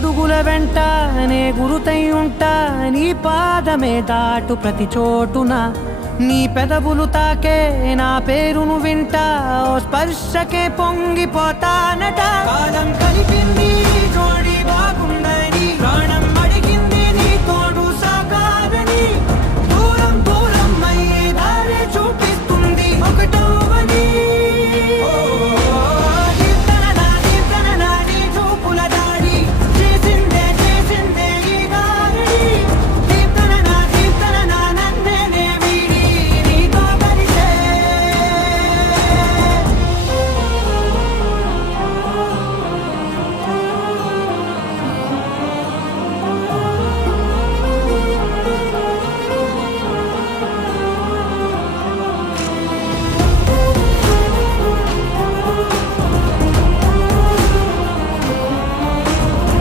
అడుగుల వెంట నే గురుతై ఉంటా, నీ పాదమే దాటు ప్రతి చోటున, నీ పెదవులు తాకే నా పేరును వింటా, ఓ స్పర్శకే పొంగిపోతానట. కాలం కలిపింది జోడి